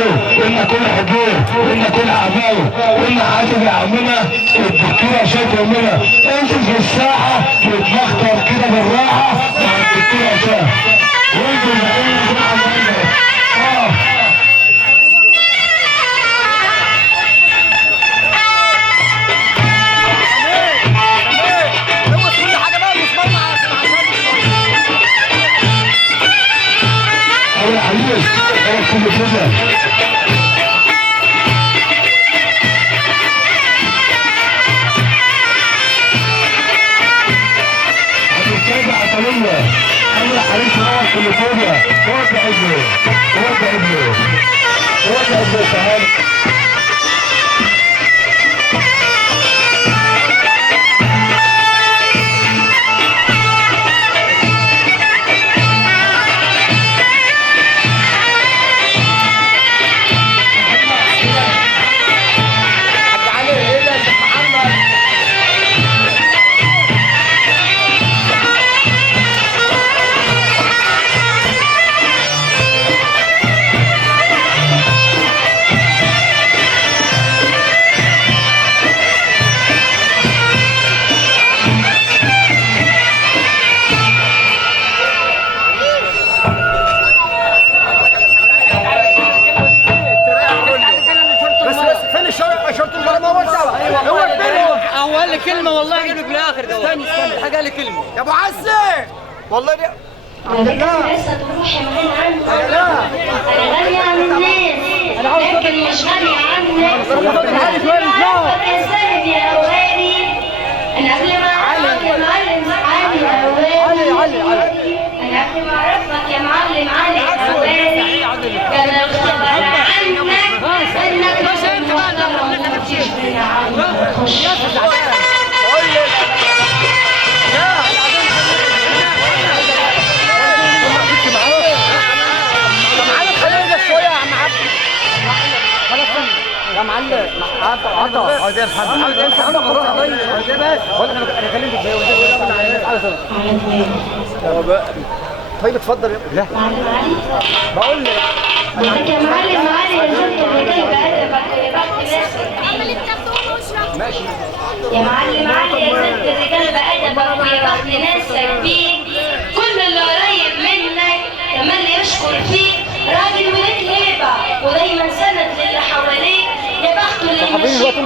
كله قلنا كل حضور قلنا كل اعمال قلنا عاتب يا عمنا الدكتوره شاكر امنا انزل في الساحه وتبختر كده بالراحه مع الدكتوره شاكر وانزل معانا كده على المنبر. عليك كل كده هتتابع عطلية أمر حريص روح كل كده وارجع ابنه وارجع ابنه وارجع ابنه تعال هو قال لي كلمه والله اجيب لك الاخر ده. استنى حاجه قال لي كلمه يا ابو عزه والله دي لسه تروحي معين عنه انا غالية عن الناس لكن مش غالية عنك فكسرت يا اواني انا قبل ما اعرفك يا معلم علي يا اواني انا قبل ما اعرفك يا معلم علي يا اواني كان الخبر عنك انك مش محترم وتشبه عنك خش يا معلم عطا عاوز يفهم عاوز يفهم انا كلمتك زي طيب اتفضل لا بقول لك يا معلم علي يا زلمه ماشي يا معلم علي يا زلمه الرجال بأدبك ويا بخت ناسك بيك كل اللي قريب منك تملي يشكر فيك راجل وليك هيبه ودايما سند للي حواليك يا بخته اللي ماشيك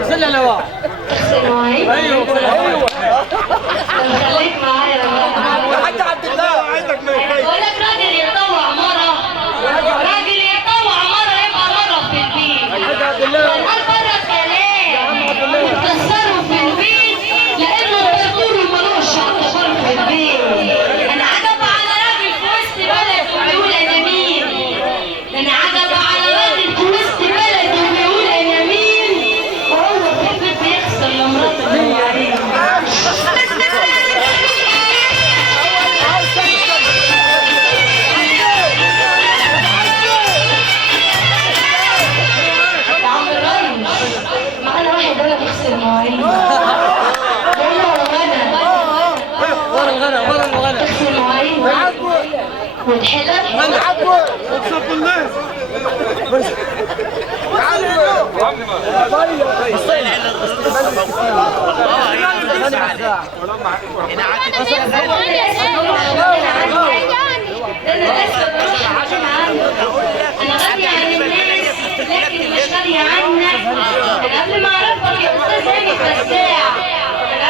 نزل انا واحد ايوه خليك معايا يا حاج عبد الله عايزك ما بقول لك راجل يطوع مره راجل يطوع مره يبقى مره في البيت والقلب بره كلام وتكسروا في البيت لانه الدكتور ملوش اعتبار في البيت انا عجب على راجل في وسط بلد وبيقول انا مين انا عجب على راجل في وسط بلد وبيقول انا مين وهو في البيت بيخسر لمراته اللي هو عليها والحلال وتصب الناس انا غالية عن الناس لكن مش غالية عنك قبل ما اعرفك يا استاذ هاني فزاع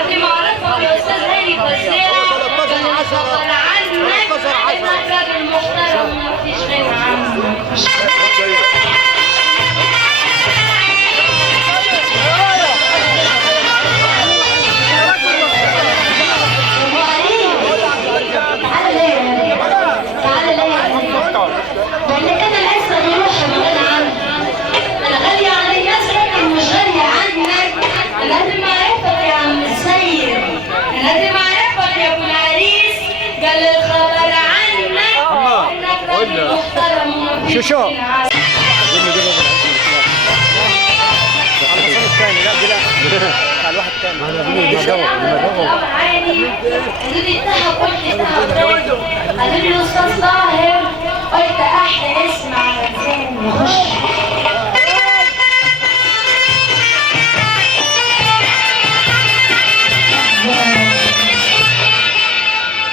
قبل ما اعرفك يا استاذ هاني فزاع كان الخبر عنك انك راجل محترم ومفيش غنى عنك قال الخبر عنك محترم شو قالوا لي استاذ ظاهر قلت احلى اسم على لساني نخش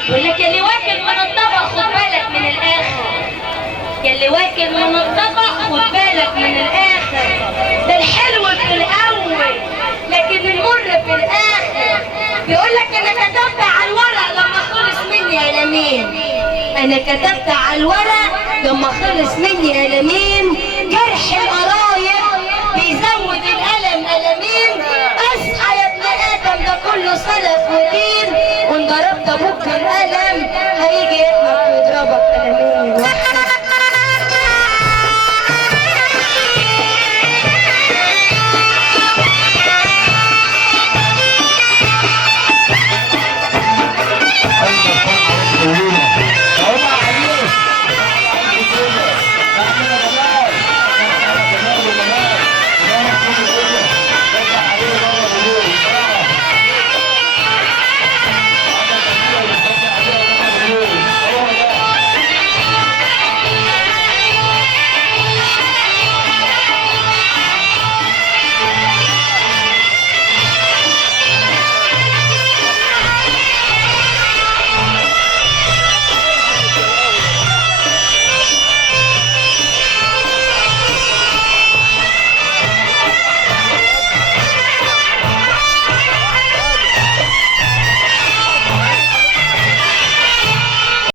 بقول لك اللي واكل من الطبق خد بالك من الاخر اللي واكل من الطبق خد بالك من الاخر ده الحلو في الاول لكن المر في الاخر بيقول لك انا كتبت على الورق لما خلص مني يا لمين انا كتبت على الورق لما خلص مني يا لمين جرح القرايب بيزود الالم ألمين اصحى يا ابن ادم ده كله سلف ودين وان ضربت ابوك القلم